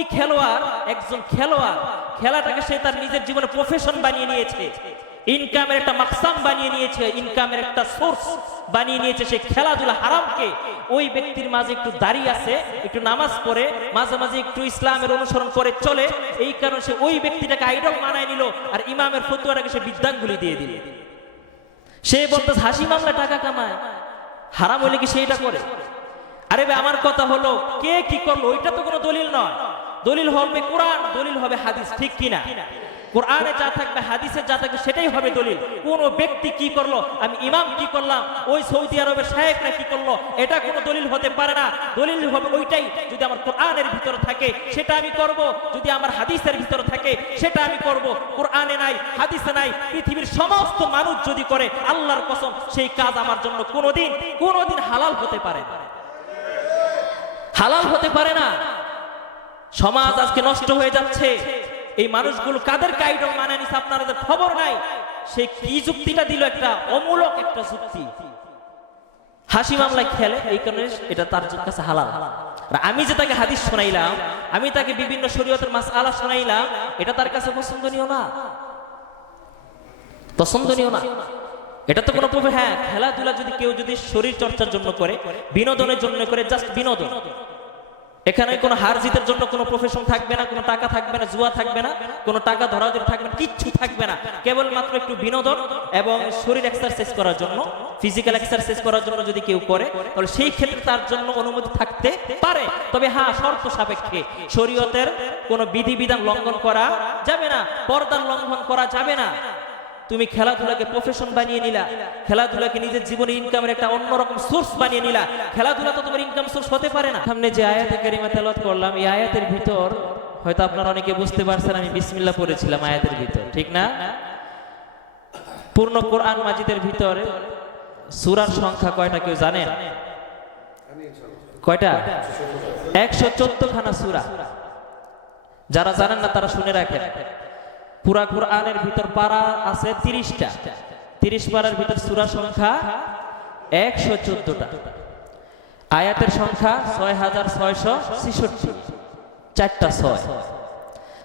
ওই খেলোয়াড়, একজন খেলোয়াড় খেলাটাকে সে তার নিজের জীবনে প্রফেশন বানিয়ে নিয়েছে, ইনকামের একটা মাকসাম বানিয়ে নিয়েছে, ইনকামের একটা সোর্স বানিয়ে নিয়েছে। সে খেলাধুলা হারামকে ওই ব্যক্তির মাঝে একটু দাঁড়িয়ে আছে, একটু নামাজ পড়ে, মাঝে মাঝে একটু ইসলামের অনুসরণ করে চলে, এই কারণে সে ওই ব্যক্তিটাকে আইডল মানায় নিল, আর ইমামের ফতুয়াটাকে সে বিদ্যাঙ্গুলি দিয়ে দিল। সে বলতে হাসি মামলা টাকা কামায়, হারাম হইলে কি সেইটা করে? আরে ভাই, আমার কথা হলো কে কি করলো ওইটা তো কোনো দলিল নয়। দলিল হবে কোরআন, দলিল হবে হাদিস, ঠিক কিনা? কোরআনে যা থাকবে, হাদিসে যা থাকবে, সেটাই হবে দলিল। কোন ব্যক্তি কি করলো, আমি ইমাম কি করলাম, ওই সৌদি আরবের সাহেবরা কি করলো, এটা কোনো দলিল হতে পারে না। দলিল হবে ওইটাই যদি আমার কোরআনের ভিতরে থাকে সেটা আমি করব, যদি আমার হাদিসের ভিতরে থাকে সেটা আমি করব। কোরআনে নাই, হাদিসে নাই, পৃথিবীর সমস্ত মানুষ যদি করে, আল্লাহর কসম সেই কাজ আমার জন্য কোনোদিন হালাল হতে পারে না, হালাল হতে পারে না। সমাজ আজকে নষ্ট হয়ে যাচ্ছে। এই মানুষগুলো কাদেরকে আইডল মানে নিছে আপনাদের খবর নাই। সে কি যুক্তিটা দিল, একটা অমূলক একটা যুক্তি, হাসি মামলায় খেলে, এই কারণে এটা তার কাছে হালাল। আর আমি যে তাকে হাদিস শোনাইলাম, আমি তাকে বিভিন্ন শরীয়তের মাসআলা শোনাইলাম, এটা তার কাছে পছন্দনীয় না, পছন্দনীয় না। এটা তো কোনো প্রভাব। হ্যাঁ, খেলাধুলা যদি কেউ যদি শরীর চর্চার জন্য করে, বিনোদনের জন্য করে, জাস্ট বিনোদন, এখানে কোনো হার জিতের জন্য কোনো প্রফেশন থাকবে না, কোনো টাকা থাকবে না, জুয়া থাকবে না, কোনো টাকা ধরাধরি থাকবে না, কিচ্ছু থাকবে না। কেবলমাত্র একটু বিনোদন এবং শরীর এক্সারসাইজ করার জন্য, ফিজিক্যাল এক্সারসাইজ করার জন্য যদি কেউ করে, তাহলে সেই ক্ষেত্রে তার জন্য অনুমতি থাকতে পারে। তবে হ্যাঁ, শর্ত সাপেক্ষে। শরীয়তের কোনো বিধিবিধান লঙ্ঘন করা যাবে না, পর্দার লঙ্ঘন করা যাবে না। তুমি খেলাধুলাকে প্রফেশন বানিয়ে নিলা, খেলাধুলাকে নিজের জীবনে ইনকামের একটা অন্যরকম সোর্স বানিয়ে নিলা। খেলাধুলা তো তোমার ইনকাম সোর্স হতে পারে না। সামনে যে আয়াতে কারিমা তেলাওয়াত করলাম, এই আয়াতের ভিতর হয়তো আপনারা অনেকে বুঝতে পারছেন আমি বিসমিল্লাহ পড়েছিলাম আয়াতের ভিতর, ঠিক না? পূর্ণ কোরআন মাজিদের ভিতরে সূরার সংখ্যা কয়টা কেউ জানেন? কয়টা? 114 খানা সূরা। যারা জানেন না তারা শুনে রাখেন। পুরা কোরআনের ভিতর পারা আছে 30টা। 30 পারার ভিতর সূরা সংখ্যা 114টা, আয়াতের সংখ্যা 6666, 4টা 6।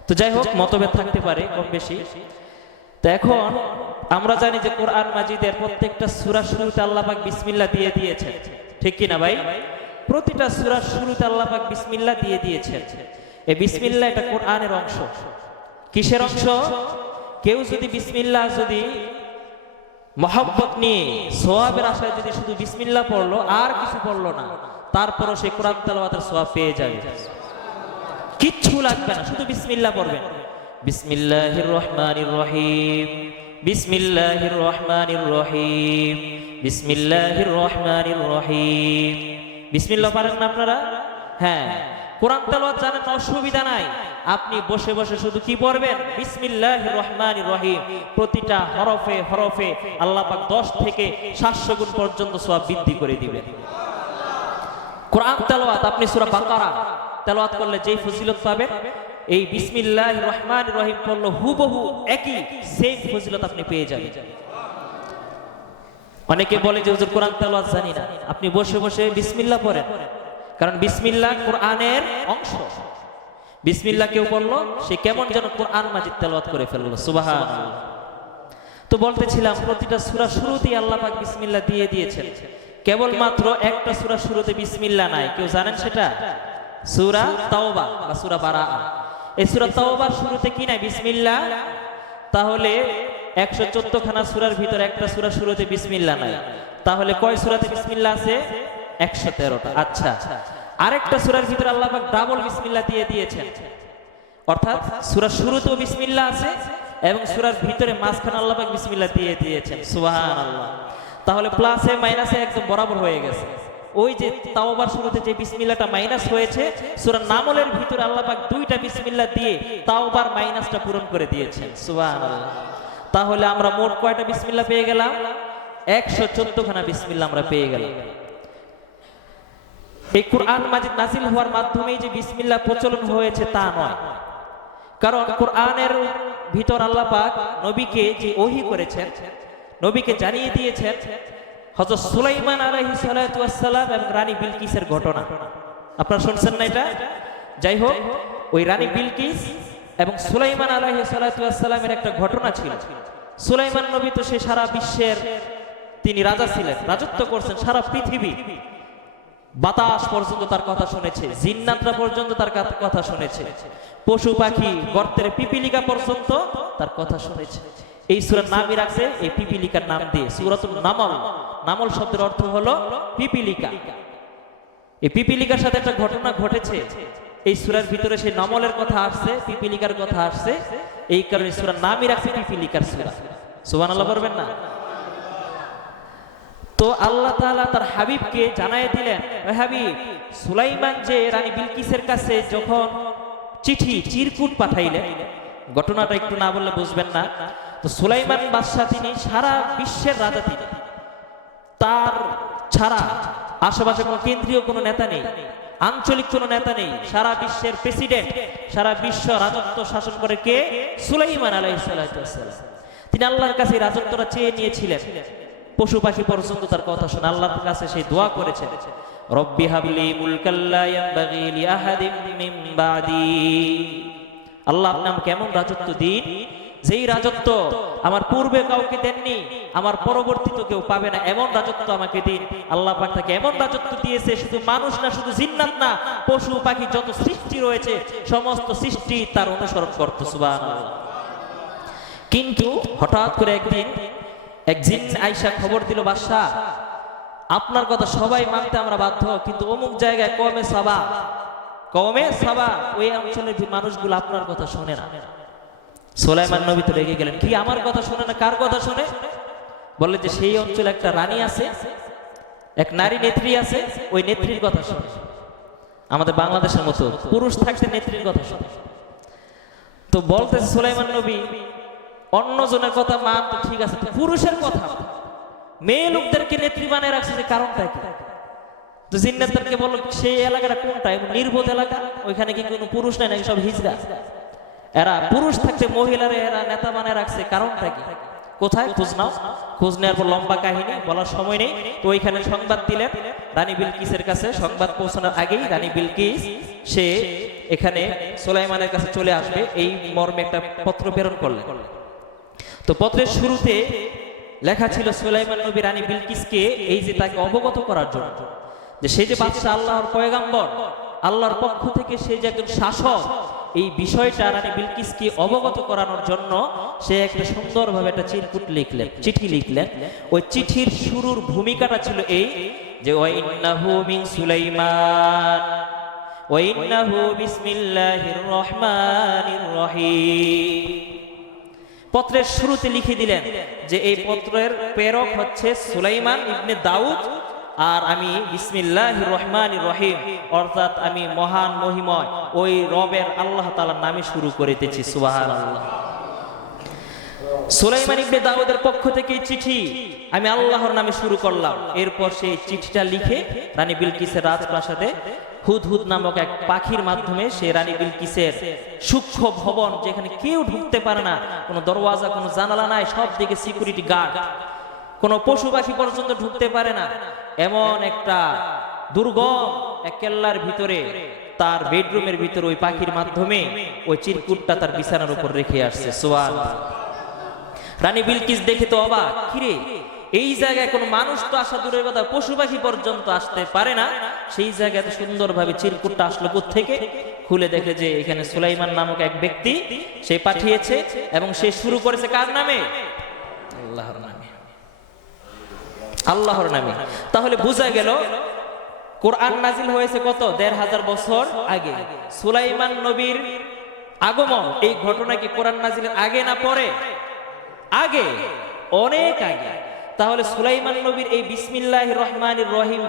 তো যাই হোক, মতভেদ থাকতে পারে কম বেশি। তো এখন আমরা জানি যে কোরআন মাজিদের প্রত্যেকটা সূরা শুরুতে আল্লাহ পাক বিসমিল্লাহ দিয়ে দিয়েছেন, ঠিক কি না ভাই? প্রতিটা সূরার শুরুতে আল্লাহ পাক বিসমিল্লাহ দিয়ে দিয়েছেন। এই বিসমিল্লাহ এটা কোরআনের অংশ। কিসের অংশ? কেউ যদি বিসমিল্লাহ যদি মহব্বত নিয়ে সওয়াবের আশায় যদি শুধু বিসমিল্লাহ পড়লো, আর কিছু পড়লো না, তারপরও সে কোরআন তেলাওয়াতের সওয়াব পেয়ে যাবে। কিচ্ছু লাগবে না, শুধু বিসমিল্লাহ পড়বেন। বিসমিল্লাহির রহমানির রহিম, বিসমিল্লাহির রহমানির রহিম, বিসমিল্লাহির রহমানির রহিম। বিসমিল্লাহ পারেন না আপনারা? হ্যাঁ, কোরআন তেলাওয়াত জানেন না, অসুবিধা নাই। আপনি বসে বসে শুধু কি পড়বেন? বিসমিল্লাহির রহমানির রহিম। প্রতিটা হরফে হরফে আল্লাহ পাক 10 থেকে 700 গুণ পর্যন্ত সওয়াব বৃদ্ধি করে দিবেন। কোরআন তেলাওয়াত আপনি সূরা বাকারা তেলাওয়াত করলে যেই ফজিলত পাবেন, এই বিসমিল্লাহির রহমানির রহিম পড়লে হুবহু একই সেম ফজিলত আপনি পেয়ে যাবেন। অনেকে বলে যে হুজুর কোরআন তেলাওয়াত জানি না। আপনি বসে বসে বিসমিল্লাহ পড়েন, কারণ বিসমিল্লাহ কোরআনের অংশ। বিসমিল্লাহ কেউ বললো, সে কেমন যেন কোরআন মাজিদ তেলাওয়াত করে ফেললো। সুবহানাল্লাহ। তো বলতেছিলাম, প্রতিটা সূরা শুরুতেই আল্লাহ পাক বিসমিল্লাহ দিয়ে দিয়েছেন। কেবলমাত্র একটা সূরা শুরুতে বিসমিল্লাহ নাই, কেউ জানেন সেটা? সূরা তাওবা বা সূরা বারাআ। এই সূরা তাওবার শুরুতে কি নাই? বিসমিল্লাহ। তাহলে 114 খানা সূরার ভিতর একটা সূরা শুরুতে বিসমিল্লাহ নাই, তাহলে কয় সূরাতে বিসমিল্লাহ আছে? 113টা। আচ্ছা, আরেকটা সূরার ভিতরে আল্লাহ পাক ডাবল বিসমিল্লাহ দিয়ে দিয়েছেন, অর্থাৎ সূরার শুরুতেও বিসমিল্লাহ আছে এবং সূরার ভিতরে মাঝখানে আল্লাহ পাক বিসমিল্লাহ দিয়ে দিয়েছেন। সুবহানাল্লাহ। তাহলে প্লাসে মাইনাসে একদম বরাবর হয়ে গেছে। ওই যে তাওবার শুরুতে যে বিসমিল্লাহটা মাইনাস হয়েছে, সূরা নামলের ভিতরে আল্লাহ পাক 2টা বিসমিল্লাহ দিয়ে তাওবার মাইনাসটা পূরণ করে দিয়েছেন। সুবহানাল্লাহ। তাহলে আমরা মোট কয়টা বিসমিল্লাহ পেয়ে গেলাম? 114 খানা বিসমিল্লাহ আমরা পেয়ে গেলাম। এই কোরআন মাজিদ নাজিল হওয়ার মাধ্যমে যে বিসমিল্লাহ প্রচলন হয়েছে তা নয়, কারণ কোরআনের ভিতর আল্লাহ পাক নবীকে যে ওহী করেছেন, নবীকে জানিয়ে দিয়েছেন হযরত সুলাইমান আলাইহিস সালাতু ওয়াস সালাম এবং রানী বিলকিসের ঘটনা। আপনারা শুনছেন না এটা? যাই হোক, ওই রানী বিলকিস এবং সুলাইমান আলাইহিস সালাতু ওয়াস সালামের একটা ঘটনা ছিল। সুলাইমান নবী তো সে সারা বিশ্বের তিনি রাজা ছিলেন, রাজত্ব করছেন সারা পৃথিবী। বাতাস পর্যন্ত তার কথা শুনেছে, জিন্নাতরা পর্যন্ত তার কথা শুনেছে, পশু পাখি গর্তের পিপিলিকা পর্যন্ত তার কথা শুনেছে। এই সূরার নামই রাখছে এই পিপিলিকার নাম দিয়ে সূরাতুন নামল। নামল শব্দের অর্থ হলো পিপিলিকা। এই পিপিলিকার সাথে একটা ঘটনা ঘটেছে, এই সূরার ভিতরে সেই নামলের কথা আসছে, পিপিলিকার কথা আসছে, এই কারণে সূরার নামই রাখছে পিপিলিকার সূরা। সুবহানাল্লাহ বলবেন না? তো আল্লাহ তাআলা তার হাবিবকে জানায় দিলেন, ও হাবিব, সুলাইমান যে রানী বিলকিসের কাছে যখন চিঠি চিরকুট পাঠাইলেন, ঘটনাটা একটু না বললে বুঝবেন না। তো সুলাইমান বাদশাহ তিনি সারা বিশ্বের রাজা, তিনি তার ছাড়া আশেপাশে কোনো কেন্দ্রীয় কোনো নেতা নেই, আঞ্চলিক কোনো নেতা নেই, সারা বিশ্বের প্রেসিডেন্ট, সারা বিশ্ব রাজত্ব শাসন করে কে? সুলাইমান আলাইহিস সালাতু ওয়াস সালাম। তিনি আল্লাহর কাছে রাজত্বটা চেয়ে নিয়েছিলেন, পশু পাখি পর্যন্ত তার কথা শুনে আল্লাহর কাছে সেই দোয়া করেছেন, রব্বি হাবলি মুলকাল লা ইয়ানবাগি লিআহাদিন মিন বাদি। আল্লাহ আপনি আমাকে এমন রাজত্ব দিন যেই রাজত্ব আমার পূর্বে কাউকে দেননি, আমার পরবর্তীতে কেউ পাবে না, এমন রাজত্ব আমাকে দিন। আল্লাহ পাক তাকে এমন রাজত্ব দিয়েছে, শুধু মানুষ না, শুধু জিন্নাত না, পশু পাখি যত সৃষ্টি রয়েছে সমস্ত সৃষ্টি তার অনুসরণ করত। সুবহানাল্লাহ। কিন্তু হঠাৎ করে একদিন এক জিন আয়েশা খবর দিল, বাদশাহ আপনার কথা সবাই মানতে আমরা বাধ্য, কিন্তু অমুক জায়গায় কওমে সাবা ওই অঞ্চলের মানুষগুলো আপনার কথা শোনে না। সুলাইমান নবী তো রেগে গেলেন, কি আমার কথা শোনে না? কার কথা শোনে? বললেন যে সেই অঞ্চলে একটা রানী আছে, এক নারী নেত্রী আছে, ওই নেত্রীর কথা শোনে। আমাদের বাংলাদেশের মতো পুরুষ থাকতে নেত্রীর কথা শোনে। তো বলতে সুলাইমান নবী, অন্যজনের কথা মান তো ঠিক আছে, পুরুষের কথা, মেয়ে লোকদেরকে নেত্রী বানিয়ে রাখছে, যে কারণটা কি? তো জিন্নাতকে বলল সেই এলাকাটা কোনটা? নির্বোধ এলাকা, ওইখানে কি কোনো পুরুষ নাই নাকি সব হিজড়া? এরা পুরুষ থাকতে মহিলারা এরা নেতা বানায় রাখছে, কারণটা কি? কোথায়? খোঁজ নাও। খোঁজ নেওয়ার পর লম্বা কাহিনী বলার সময় নেই। তো ওইখানে সংবাদ দিলেন রানী বিলকিসের কাছে। সংবাদ পৌঁছানোর আগেই রানী বিলকিস সে এখানে সুলাইমানের কাছে চলে আসবে এই মর্মে একটা পত্র প্রেরণ করলেন। তো পত্রের শুরুতে লেখা ছিল সুলাইমান নবী রানী বিলকিসকে এই যে তাকে অবগত করার জন্য, যে সে যে বাদশা, আল্লাহর পয়গাম্বর, আল্লাহর পক্ষ থেকে সে যে একজন শাসক, এই বিষয়টা রানী বিলকিসকে অবগত করানোর জন্য সে একটা সুন্দরভাবে একটা চিঠি লিখলেন। ওই চিঠির শুরুর ভূমিকাটা ছিল এই যে ওয়াইন্নাহু মিন সুলাইমান ওয়াইন্নাহু বিসমিল্লাহির রহমানির রহিম। পত্রের শুরুতে লিখে দিলেন যে এই পত্রের প্রেরক হচ্ছে সুলাইমান ইবনে দাউদ, আর আমি বিসমিল্লাহির রহমানির রহিম, অর্থাৎ আমি মহান মহিময় ওই রবের আল্লাহ তাআলার নামে শুরু করিতেছি। সুবহানাল্লাহ। সুলাইমান ইবনে দাউদের পক্ষ থেকে চিঠি আমি আল্লাহর নামে শুরু করলাম। এরপর সেই চিঠিটা লিখে রানী বিলকিসের রাজপ্রাসাদে হুদহুদ নামক এক পাখির মাধ্যমে সে রানী বিলকিসের সূক্ষ্ম ভবন, যেখানে কেউ ঢুকতে পারে না, কোনো দরওয়াজা কোনো জানালা নাই, সব দিকে সিকিউরিটি গার্ড, কোনো পশু পাখি পর্যন্ত ঢুকতে পারে না, এমন একটা দুর্গম এক কেল্লার ভিতরে তার বেডরুমের ভিতরে ওই পাখির মাধ্যমে ওই চিরকুটটা তার বিছানার উপর রেখে আসছে। সুবহানাল্লাহ। রানী বিলকিস দেখে তো অবাক, কিরে এই জায়গায় কোনো মানুষ তো আসা দূরের কথা, পশু পাখি পর্যন্ত আসতে পারে না, সেই জায়গায় সুন্দরভাবে চিরকুটটা আসলো কোত্থেকে? খুলে দেখে যে এখানে সুলাইমান নামক এক ব্যক্তি সে পাঠিয়েছে, এবং সে শুরু করেছে কার নামে? আল্লাহর নামে। আল্লাহর নামে। তাহলে বোঝা গেল কোরআন নাজিল হয়েছে কত? ১৫০০ বছর আগে। সুলাইমান নবীর আগমন, এই ঘটনা কি কোরআন নাজিলের আগে না পরে? আগে, অনেক আগে। তাহলে সুলাইমান নবীর এই বিসমিল্লাহির রহমানির রহিম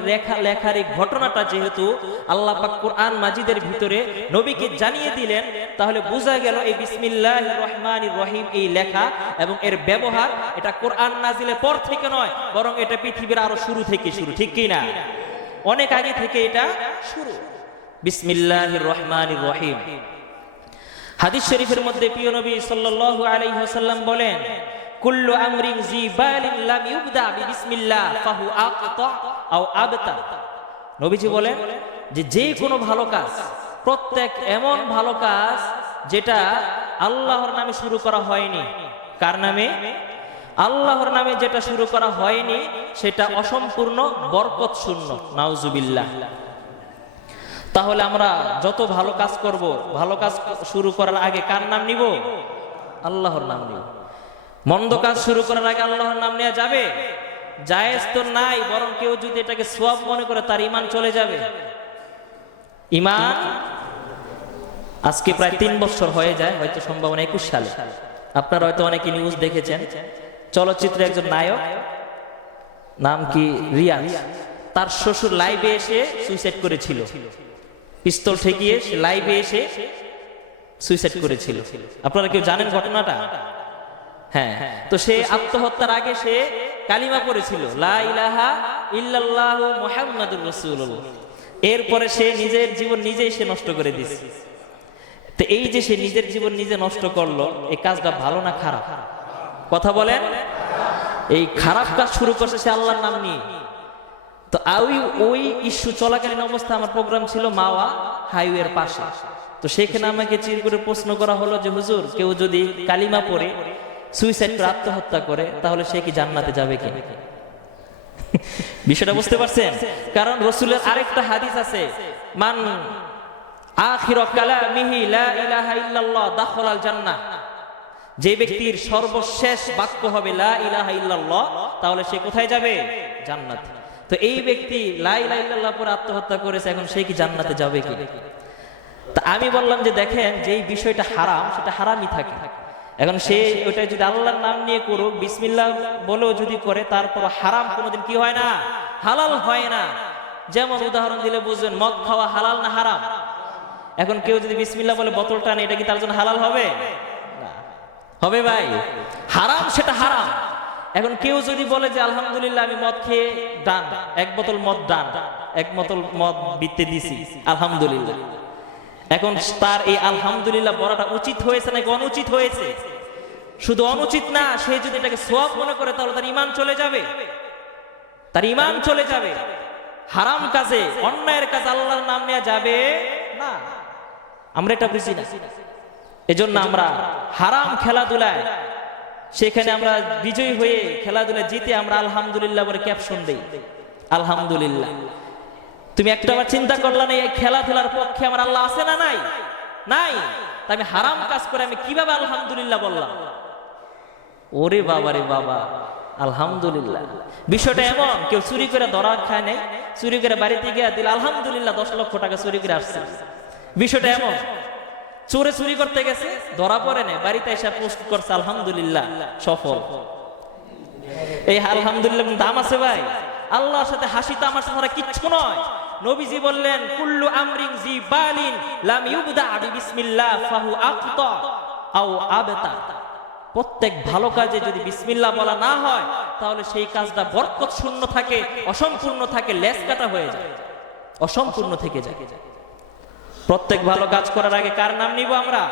লেখার এই ঘটনাটা যেহেতু আল্লাহ পাক কোরআন মাজিদের ভিতরে নবীকে জানিয়ে দিলেন, তাহলে বোঝা গেল এই বিসমিল্লাহির রহমানির রহিম এই লেখা এবং এর ব্যবহার এটা কোরআন নাজিলের পর থেকে নয়, বরং এটা পৃথিবীর আরো শুরু থেকে শুরু, ঠিক কি না? অনেক আগে থেকে এটা শুরু। বিসমিল্লাহির রহমানির রহিম। হাদিস শরীফের মধ্যে প্রিয় নবী সাল্লাল্লাহু আলাইহি ওয়াসাল্লাম বলেন, কুল্লু আমরিন জিবালিন লাম ইউবদা বিসমিল্লাহ ফাহু আকতা আও আবতা। নবীজি বলেন যে যে কোনো ভালো কাজ প্রত্যেক এমন ভালো কাজ যেটা আল্লাহর নামে শুরু করা হয়নি। কার নামে? আল্লাহর নামে যেটা শুরু করা হয়নি সেটা অসম্পূর্ণ, বরকত শূন্য। নাউজুবিল্লাহ। তাহলে আমরা যত ভালো কাজ করব, ভালো কাজ শুরু করার আগে কার নাম নিব? আল্লাহর নাম নিব। মন্দ কাজ শুরু করার আগে আল্লাহর নাম নেওয়া যাবে? জায়েজ তো নাই, বরং কেউ যদি এটাকে সওয়াব মনে করে তার ঈমান চলে যাবে। ঈমান আজকে প্রায় 3 বছর হয়ে যায়, হয়তো সম্ভাবনা 21 সালে। আপনারা হয়তো অনেকে নিউজ দেখেছেন, চলচ্চিত্রে একজন নায়ক, নাম কি, রিয়াজ, তার শ্বশুর লাইভে এসে সুইসাইড করেছিল। পিস্তল ঠেকিয়ে সে লাইভে এসে সুইসাইড করেছিল। আপনারা কেউ জানেন ঘটনাটা? হ্যাঁ। তো সে আত্মহত্যার আগে সে কালিমা পড়েছিল, লা ইলাহা ইল্লাল্লাহু মুহাম্মাদুর রাসূলুল্লাহ। এরপরে সে নিজের জীবন নিজেই সে নষ্ট করে দিয়েছে। তো এই যে সে নিজের জীবন নিজে নষ্ট করলো, এই কাজটা ভালো না খারাপ? কথা বলেন। এই খারাপ কাজ শুরু করছে সে আল্লাহর নাম নিয়ে। তো ওই ইস্যু চলাকালীন অবস্থা আমার প্রোগ্রাম ছিল মাওয়া হাইওয়ের পাশে। তো সেখানে আমাকে চির করে প্রশ্ন করা হলো যে হুজুর, কেউ যদি কালিমা পড়ে সুইসাইড করে আত্মহত্যা করে তাহলে সে কি জান্নাতে যাবে কি? বিষয়টা বুঝতে পারছেন? কারণ রাসূলের আরেকটা হাদিস আছে, মান আখির কালামিহি লা ইলাহা ইল্লাল্লাহ দাখালাল জান্নাহ। যে ব্যক্তির সর্বশেষ বাক্য হবে লা ইলাহা ইল্লাল্লাহ, তাহলে সে কোথায় যাবে? জান্নাতে। তো এই ব্যক্তি লা ইলাহা ইল্লাল্লাহ পরে আত্মহত্যা করেছে, এখন সে কি জান্নাতে যাবে কি? তা আমি বললাম যে দেখেন, যেই বিষয়টা হারাম সেটা হারামই থাকে। এখন সে ওটা যদি আল্লাহর নাম নিয়ে করুক, বিসমিল্লাহ বলেও যদি করে, তারপর হারাম কোনোদিন কি হয় না? হালাল হয় না। যেমন উদাহরণ দিলে বুঝবেন, মদ খাওয়া হালাল না হারাম? এখন কেউ যদি বিসমিল্লাহ বলে বোতল টানে, এটা কি তার জন্য হালাল হবে? না। হবে ভাই? হারাম, সেটা হারাম। এখন কেউ যদি বলে যে আলহামদুলিল্লাহ আমি মদ খেয়ে ডান, 1 বোতল মদ ডান, 1 বোতল মদ বিতে দিছি, আলহামদুলিল্লাহ। এখন তার এই আলহামদুলিল্লাহ বলাটা উচিত হয়েছে নাকি অনুচিত হয়েছে? শুধু অনুচিত না, সে যদি এটাকে সওয়াব মনে করে তাহলে তার ঈমান চলে যাবে। তার ঈমান চলে যাবে। হারাম কাজে, অন্যায়ের কাজে আল্লাহর নাম নেওয়া যাবে না। আমরা এটা বুঝি না। এজন্য আমরা হারাম খেলাধুলায়, সেখানে আমরা বিজয়ী হয়ে খেলাধুলায় জিতে আমরা আলহামদুলিল্লাহ বলে ক্যাপশন দেই, আলহামদুলিল্লাহ। তুমি একটাবার চিন্তা করলা না এই খেলাধুলার পক্ষে আমার আল্লাহ আছে না নাই? নাই। তাই আমি হারাম কাজ করে আমি কিভাবে আলহামদুলিল্লাহ বললাম? ওরে বাবা রে বাবা, আলহামদুলিল্লাহ। বিষয়টা এমন, কেউ চুরি করে ধরা খায় নাই, চুরি করে বাড়িতে গিয়ে দিল আলহামদুলিল্লাহ 10 লক্ষ টাকা চুরি করে আসছে। বিষয়টা এমন, চোরে চুরি করতে গেছে, ধরা পড়ে না, বাড়িতে এসে পোস্ট করছে আলহামদুলিল্লাহ সফল। এই আলহামদুলিল্লাহ দাম আছে ভাই? আল্লাহর সাথে হাসি তামাশা ছাড়া কিচ্ছু নয়। নবীজি বললেন, কুল্লু আমরিন জিবালিন লাম ইউবদা বিসমিল্লাহ ফাহু আখতা আও আবতা। প্রত্যেক ভালো কাজে যদি বিসমিল্লাহ বলা না হয় তাহলে সেই কাজটা বরকত শূন্য থাকে, অসম্পূর্ণ থাকে, লেজ কাটা হয়ে যায়, অসম্পূর্ণ থেকে যায়। প্রত্যেক ভালো কাজ করার আগে কার নাম নিব আমরা?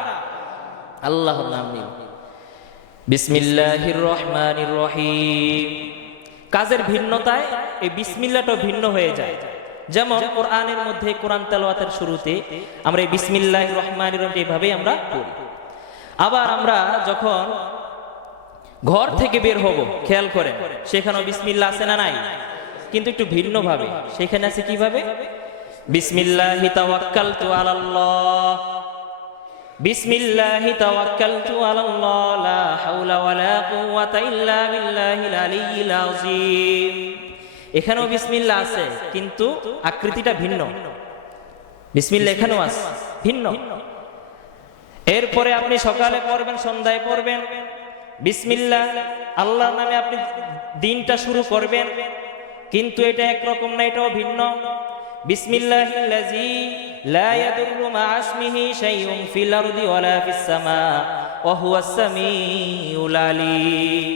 আল্লাহর নাম নিব। বিসমিল্লাহির রহমানির রহিম। কাজের ভিন্নতায় এই বিসমিল্লাহটা ভিন্ন হয়ে যায়। যেমন কোরআনের মধ্যে কোরআন তেলাওয়াতের শুরুতে আমরা এই বিসমিল্লাহির রহমানির রহিম এইভাবেই আমরা পড়ি। আবার আমরা যখন ঘর থেকে বের হব, খেয়াল করেন, সেখানেও বিসমিল্লাহ আছে না নাই? কিন্তু একটু ভিন্ন ভাবে। সেখানে আছে কিভাবে? বিসমিল্লাহি তাওয়াক্কালতু আলাল্লাহ, বিসমিল্লাহি তাওয়াক্কালতু আলাল্লাহ, লা হাওলা ওয়ালা কুওয়াতা ইল্লা বিল্লাহিল আলিয়্যিল আযীম। এখানেও বিসমিল্লাহ আছে, কিন্তু আকৃতিটা ভিন্ন। বিসমিল্লাহ এখানেও আছে, ভিন্ন। এরপরে আপনি সকালে পড়বেন, সন্ধ্যায় পড়বেন বিসমিল্লাহ, আল্লাহর নামে আপনি দিনটা শুরু করবেন, কিন্তু এটা একরকম না, এটাও ভিন্ন। বিসমিল্লাহিল্লাযী লা ইয়াদুররু মা ইসমিহি শাইউন ফিল আরদি ওয়ালা ফিস সামা ওয়া হুয়াস সামিউল আলীম।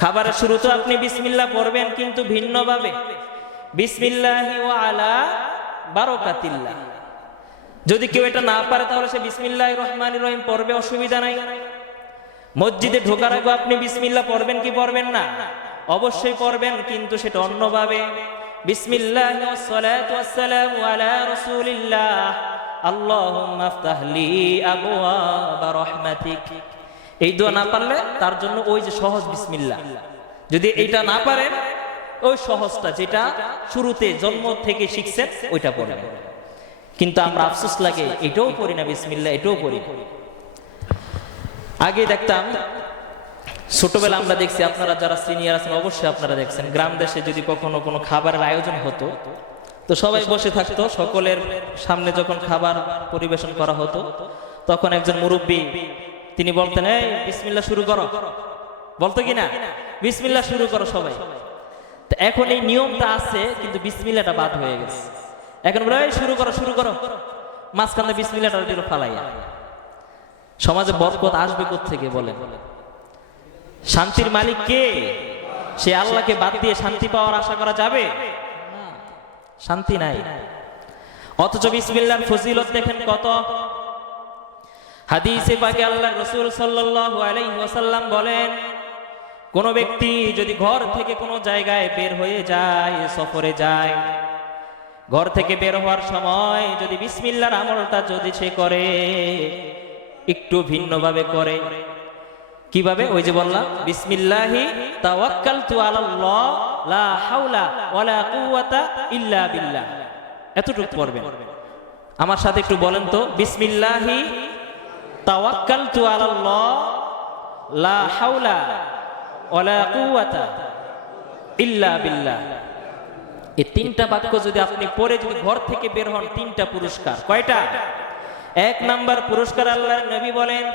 খাবারের শুরুতে আপনি বিসমিল্লাহ পড়বেন, কিন্তু ভিন্নভাবে। বিসমিল্লাহি ওয়া আলা বারাকাতিল্লাহ। যদি কেউ এটা না পারে তাহলে সে বিসমিল্লাহির রহমানির রহিম পড়বে, অসুবিধা নাই। মসজিদে ঢোকার আগে আপনি বিসমিল্লাহ পড়বেন কি পড়বেন না? অবশ্যই পড়বেন, কিন্তু সেটা অন্যভাবে। বিসমিল্লাহি ওয়াস সালাতু ওয়াস সালামু আলা রাসূলিল্লাহ আল্লাহুম্মা আফতাহ লি আবওয়াবা রাহমাতিক। এই দোয়া না পারলে তার জন্য ওই যে সহজ বিসমিল্লাহ, যদি এইটা না পারেন ওই সহজটা যেটা শুরুতে জন্ম থেকে শিখছেন ওইটা পড়েন। কিন্তু আমরা আফসোস লাগে এটাও পড়ি না, বিসমিল্লাহ এটাও পড়ি না। আগে দেখতাম ছোটবেলা আমরা দেখছি, আপনারা যারা সিনিয়র আছেন অবশ্যই আপনারা দেখছেন, গ্রাম দেশে যদি কখনো কোনো খাবারের আয়োজন হতো তো সবাই বসে থাকতো, সকলের সামনে যখন খাবার পরিবেশন করা হতো তখন একজন মুরব্বী তিনি বলতেন, এই বিসমিল্লাহ শুরু করো, বলতো কিনা বিসমিল্লাহ শুরু করো সবাই। তো এখন এই নিয়মটা আছে কিন্তু বিসমিল্লাহটা বাদ হয়ে গেছে। এখন বলে এই শুরু করো শুরু করো, মাঝখানে বিসমিল্লাহটা দিল ফালাইয়া। সমাজে বরকত আসবে কোত্থেকে বলেন? শান্তির মালিক কে? সে আল্লাহকে বাদ দিয়ে শান্তি পাওয়ার আশা করা যাবে? শান্তি নাই। অথচ বিসমিল্লাহর ফজিলত দেখেন কত। হাদিসে পাকে আল্লাহর রাসূল সাল্লাল্লাহু আলাইহি ওয়াসাল্লাম বলেন, কোন ব্যক্তি যদি ঘর থেকে কোনো জায়গায় বের হয়ে যায়, সফরে যায়, ঘর থেকে বের হওয়ার সময় যদি বিসমিল্লাহর আমলটা যদি সে করে, একটু ভিন্নভাবে করে, কিভাবে? ওই যে বললাম বিসমিল্লাহি তাওয়াক্কালতু আলাল্লাহ লা হাওলা ওয়ালা কুওয়াতা ইল্লা বিল্লাহ, এতটুকু পড়বেন। আমার সাথে একটু বলেন তো, বিসমিল্লাহি তাওয়াক্কালতু আলাল্লাহ লা হাওলা ওয়ালা কুওয়াতা ইল্লা বিল্লাহ। এই তিনটা বাক্য যদি আপনি পড়ে যদি ঘর থেকে বের হন, তিনটা পুরস্কার। কয়টা? এক নাম্বার পুরস্কার আল্লাহর নবী বলেন,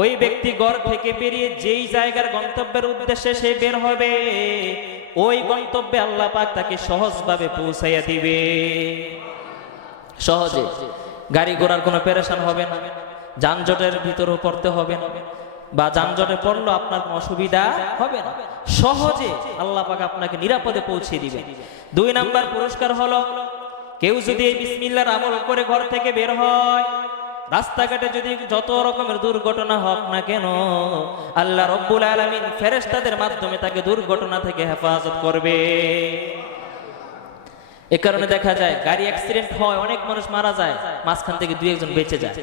ওই ব্যক্তি ঘর থেকে বেরিয়ে যেই জায়গার গন্তব্যের উদ্দেশ্যে সে বের হবে, ওই গন্তব্যে আল্লাহ পাক তাকে সহজভাবে পৌঁছাইয়া দিবে। সহজে, গাড়ি ঘোড়ার কোনো পেরেশান হবে না, যানজটের ভিতরেও পড়তে হবে না, বা যানজটে পড়লো আপনার কোনো অসুবিধা হবে না, সহজে আল্লাহ পাক আপনাকে নিরাপদে পৌঁছে দিবে। দুই নাম্বার পুরস্কার হলো, কেউ যদি এই বিসমিল্লাহর আমল করে ঘর থেকে বের হয়, রাস্তাঘাটে যদি যত রকমের দুর্ঘটনা হোক না কেন, আল্লাহ রব্বুল আলামিন ফেরেশতাদের মাধ্যমে তাকে দুর্ঘটনা থেকে হেফাজত করবে। এ কারণে দেখা যায় গাড়ি অ্যাক্সিডেন্ট হয়, অনেক মানুষ মারা যায়, মাঝখান থেকে দুই একজন বেঁচে যায়।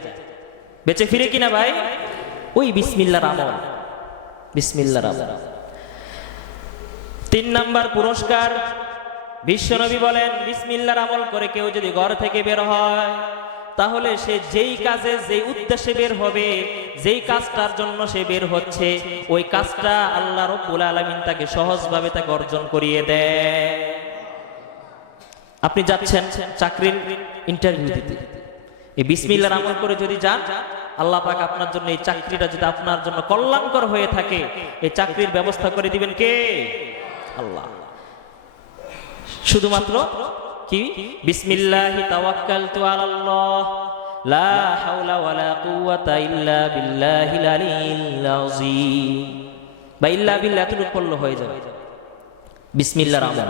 বেঁচে ফিরে কিনা ভাই? ওই বিসমিল্লাহর আমল, বিসমিল্লাহর আমল। তিন নাম্বার পুরস্কার, বিশ্বনবী বলেন, বিসমিল্লাহর আমল করে কেউ যদি ঘর থেকে বের হয়, তাহলে সে যেই কাজে যেই উদ্দেশ্যে বের হবে, যেই কাজটার জন্য সে বের হচ্ছে, ওই কাজটা আল্লাহ রাব্বুল আলামিন তাকে সহজভাবে তাকে অর্জন করিয়ে দেয়। আপনি যাচ্ছেন চাকরির ইন্টারভিউ দিতে, এই বিসমিল্লাহর আমল করে যদি যান, আল্লাহ পাক আপনার জন্য এই চাকরিটা যদি আপনার জন্য কল্যাণকর হয়ে থাকে, এই চাকরির ব্যবস্থা করে দিবেন কে? আল্লাহ। শুধুমাত্র কি? বিসমিল্লাহি তাওয়াক্কালতু আলাল্লাহ লা হাওলা ওয়ালা কুওয়াতা ইল্লা বিল্লাহিল আলিয়্যিল আযীম, বা ইল্লা বিল্লাহ এতটুকু পড়লে হয়ে যাবে বিসমিল্লাহর আমল।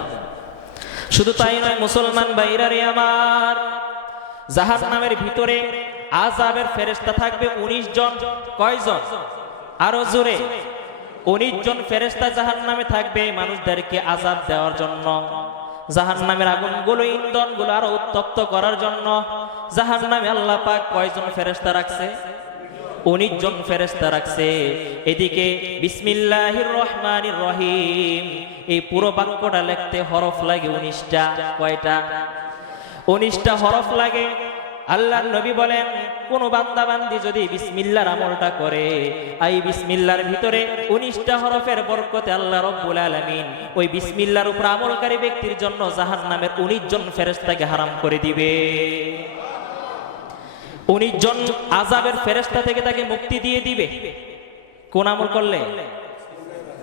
শুধু তাই নয় মুসলমান ভাইরা রে আমার, জাহান্নামের ভিতরে আযাবের ফেরেশতা থাকবে 19 জন। কয়জন? আরো জোরে, 19 জন ফেরেশতা জাহান্নামে থাকবে মানুষদেরকে আযাব দেওয়ার জন্য। জাহান্নামের আগুনগুলো, ইন্ধনগুলো আরো উত্তপ্ত করার জন্য জাহান্নামে আল্লাহ পাক কয়জন ফেরেশতা রাখছে? 19 জন ফেরেশতা রাখছে। এদিকে বিসমিল্লাহির রহমানির রহিম, এই পুরো বাক্যটা লিখতে হরফ লাগে 19টা। কয়টা? 19টা হরফ লাগে। আল্লাহর নবী বলেন, কোন বান্দা বান্দি যদি বিসমিল্লাহর আমলটা করে, এই বিসমিল্লাহর ভিতরে 19টা হরফের বরকতে আল্লাহ রাব্বুল আলামিন ওই বিসমিল্লাহর উপর আমলকারী ব্যক্তির জন্য জাহান্নামের 19 জন ফেরেশতাকে হারাম করে দিবে। 19 জন আযাবের ফেরেশতা থেকে তাকে মুক্তি দিয়ে দিবে। কোন আমল করলে?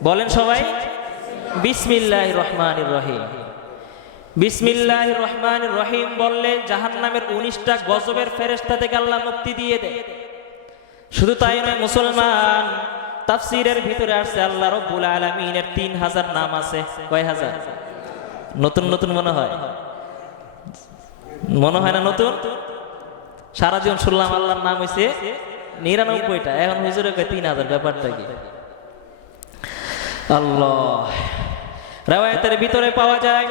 বলেন সবাই, বিসমিল্লাহির রহমানির রহিম। বিসমিল্লাহির রহমানির রহিম বললে জাহান্নামের 19টা গজবের ফেরেশতা থেকে আল্লাহ মুক্তি দিয়ে দেয়। শুধু তাই নয় মুসলমান, তাফসীরের ভিতরে আসছে আল্লাহ রাব্বুল আলামিনের 3000 নাম আছে। কয় হাজার? নতুন নতুন মনে হয়, মনে হয় না নতুন? সারা জীবন শুনলাম আল্লাহর নাম হইছে 99টা, এখন হুজুরে কয় 3000। ব্যাপারটা কি? আল্লাহ। riwayat ভিতরে পাওয়া যায়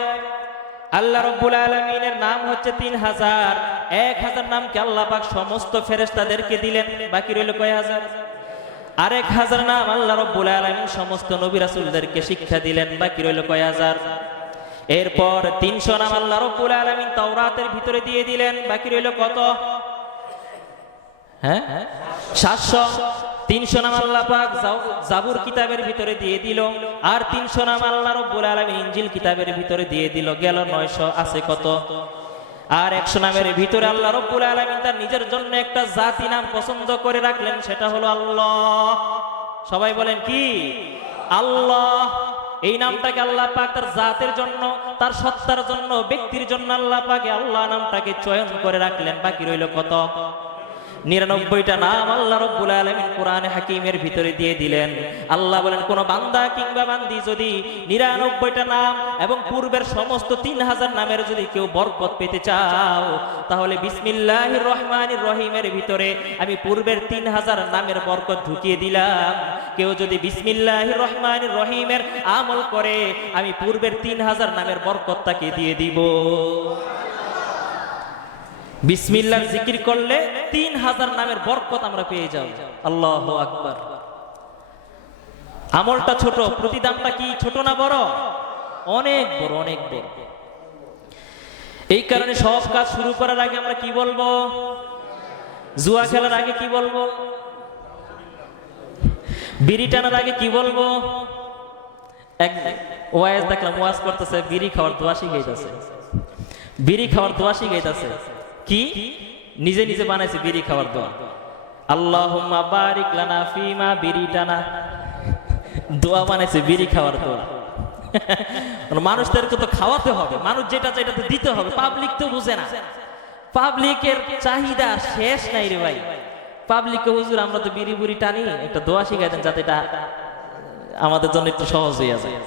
আল্লাহ রাব্বুল আলামিনের নাম হচ্ছে 3000। 1000 নামকে আল্লাহ পাক সমস্ত ফেরেশতাদেরকে দিলেন, বাকি রইল কয় হাজার? আর 1000 নাম আল্লাহ রাব্বুল আলামিন সমস্ত নবী রাসূলদেরকে শিক্ষা দিলেন, বাকি রইল কয় হাজার? এরপর 300 নাম আল্লাহ রাব্বুল আলামিন তাওরাতের ভিতরে দিয়ে দিলেন, বাকি রইল কত? হ্যাঁ 700। 300 নাম আল্লাহ পাক জাবুর কিতাবের ভিতরে দিয়ে দিল, আর 300 নাম আল্লাহ রাব্বুল আলামিন ইনজিল কিতাবের ভিতরে দিয়ে দিল, গেল 900। আছে কত? আর 100 নামের ভিতরে আল্লাহ রাব্বুল আলামিন তার নিজের জন্য একটা জাতি নাম পছন্দ করে রাখলেন, সেটা হলো আল্লাহ। সবাই বলেন কি? আল্লাহ। এই নামটাকে আল্লাহ পাক তার জাতের জন্য, তার সত্তার জন্য, ব্যক্তির জন্য আল্লাহ পাক আল্লাহ নামটাকে চয়ন করে রাখলেন। বাকি রইল কত? 99টা নাম আল্লাহ রাব্বুল আলামিন কোরআনে হাকিমের ভিতরে দিয়ে দিলেন। আল্লাহ বলেন, কোন বান্দা কিংবা বান্দি যদি 99টা নাম এবং পূর্বের সমস্ত 3000 নামের যদি কেউ বরকত পেতে চাও, তাহলে বিসমিল্লাহির রহমানির রহিমের ভিতরে আমি পূর্বের 3000 নামের বরকত ঢুকিয়ে দিলাম। কেউ যদি বিসমিল্লাহির রহমানির রহিমের আমল করে, আমি পূর্বের 3000 নামের বরকত তাকে দিয়ে দিব। বিসমিল্লাহর জিকির করলে 3000 নামের বরকত আমরা পেয়ে যাব। আল্লাহু আকবার। আমলটা ছোট, প্রতিদানটা কি ছোট না বড়? অনেক বড়, অনেক বড়। এই কারণে সব কাজ শুরু করার আগে আমরা কি বলবো? জুয়া খেলার আগে কি বলবো? বিড়ি টানার আগে কি বলবো? এক ওয়াজ দেখলাম, ওয়াজ করতেছে, বিড়ি খাওয়ার দোয়া শিখাইতেছে। বিড়ি খাওয়ার দোয়া শিখাইতেছে কি? নিজে নিজে বানাইছে বিড়ি খাওয়ার দোয়া। আল্লাহুম্মা বারিক লানা ফিমা, বিড়ি টানা দোয়া বানাইছে, বিড়ি খাওয়ার দোয়া। মানুষদেরকে তো খাওয়াতে হবে, মানুষ যেটা চাই এটা তো দিতে হবে। পাবলিক তো বুঝে না, পাবলিকের চাহিদা শেষ নাই রে ভাই। পাবলিককে হুজুর আমরা তো বিড়ি বুড়ি টানি, একটা দোয়া শিখাই দেন যাতে এটা আমাদের জন্য একটু সহজ হয়ে যায়।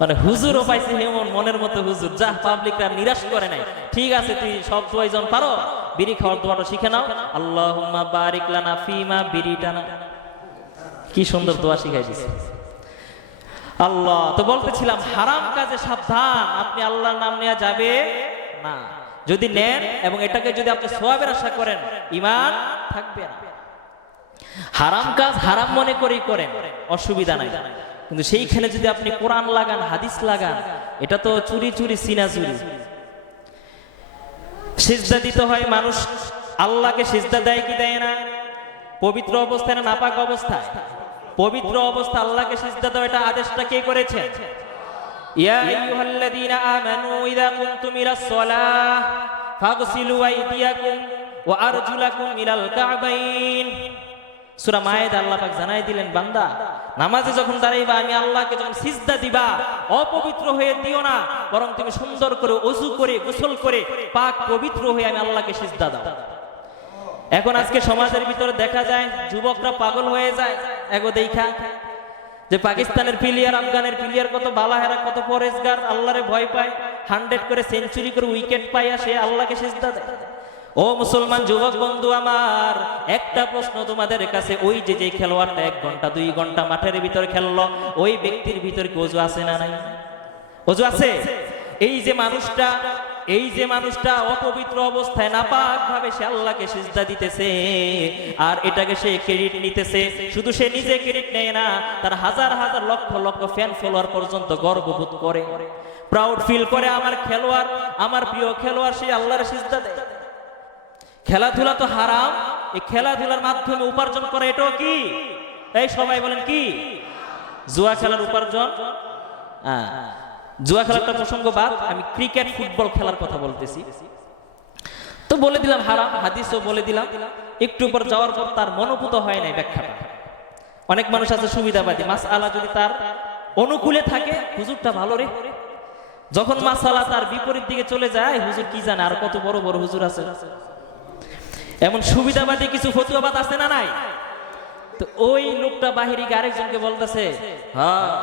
মানে হুজুরও পাইছে হেমন মনের মতো হুজুর, যা পাবলিকরা নিরাশ করে নাই। ঠিক আছে, তুই সব দোয়াই যখন পারো, বিড়ি খাওয়ার দোয়াটা শিখে নাও। আল্লাহুম্মা বারিক লানা ফিমা, বিড়ি টানা। কি সুন্দর দোয়া শিখাই দিছে আল্লাহ। তো বলতেছিলাম, হারাম কাজে সাবধান। আপনি আল্লাহর নাম নেওয়া যাবে না। যদি নেন এবং এটাকে যদি আপনি সওয়াবের আশা করেন, ঈমান থাকবে না। হারাম কাজ হারাম মনে করেই করেন, অসুবিধা নাই। কিন্তু সেইখানে যদি আপনি কোরআন লাগান, হাদিস লাগান, এটা তো চুরি চুরি সিনা চুরি। সিজদা দিতে হয়, মানুষ আল্লাহকে সিজদা দেয় কি দেয় না? পবিত্র অবস্থায় না নাপাক অবস্থায়? পবিত্র অবস্থা আল্লাহকে সিজদা দাও, এটা আদেশটা কে করেছেন? ইয়া আইয়ুহাল্লাযীনা আমানু ইযা কুনতুম ইলাস সালাহ ফাগসিলু আইদিয়াকুম ওয়া আরজুলাকুম ইলাল কা'বাইন। সূরা মায়েদা আল্লাহ পাক জানাই দিলেন, বান্দা নামাজে যখন দাঁড়াইবা, আমি আল্লাহকে যখন সিজদা দিবা, অপবিত্র হয়ে দিও না, বরং তুমি সুন্দর করে ওযু করে গোসল করে পাক পবিত্র হয়ে আমি আল্লাহকে সিজদা দাও। এখন আজকে সমাজের ভিতরে দেখা যায় যুবকরা পাগল হয়ে যায় এগো দেখা যে পাকিস্তানের প্লেয়ার, আফগানের প্লেয়ার কত বালাহেরা, কত পরেজগার, আল্লাহরে ভয় পায়, 100 করে সেঞ্চুরি করে উইকেট পাইয়া সে আল্লাহকে সিজদা দেয়। ও মুসলমান যুবক বন্ধু আমার, একটা প্রশ্ন তোমাদের কাছে, ওই যে যে খেলোয়াড়টা 1 ঘন্টা 2 ঘন্টা মাঠের ভিতরে খেললো, ওই ব্যক্তির ভিতরে কি ওযু আছে না নাই? ওযু আছে? এই যে মানুষটা অপবিত্র অবস্থায় নাপাক ভাবে সে আল্লাহকে সিজদা দিতেছে, আর এটাকে সে ক্রেডিট নিতেছে। শুধু সে নিজে ক্রেডিট নেয় না, তার হাজার হাজার লক্ষ লক্ষ ফ্যান ফলোয়ার পর্যন্ত গর্ববোধ করে, প্রাউড ফিল করে, আমার খেলোয়াড়, আমার প্রিয় খেলোয়াড়, সে আল্লাহর সিজদা দেয়। খেলাধুলা তো হারাম, এই খেলাধুলার মাধ্যমে উপার্জন করে, এটাও কি? এই সবাই বলেন কি? জুয়া খেলার উপার্জন। জুয়া খেলার প্রসঙ্গ বাদ, আমি ক্রিকেট ফুটবল খেলার কথা বলতেছি। তো বলে দিলাম হারাম, হাদিসও বলে দিলাম। একটু উপর যাওয়ার পর তার মনোভূত হয় নাই ব্যাখ্যাটা। অনেক মানুষ আছে সুবিধাবাদী, মাসআলা যদি তার অনুকূলে থাকে, হুজুরটা ভালো রে, যখন মাসআলা তার বিপরীত দিকে চলে যায়, হুজুর কি জানে, আর কত বড় বড় হুজুর আছে। এমন সুবিধাবাদী কিছু ফতুয়াবাদ আছে না নাই? তো ওই লোকটা বাহিরে আরেকজনকে বলতেছে, হ্যাঁ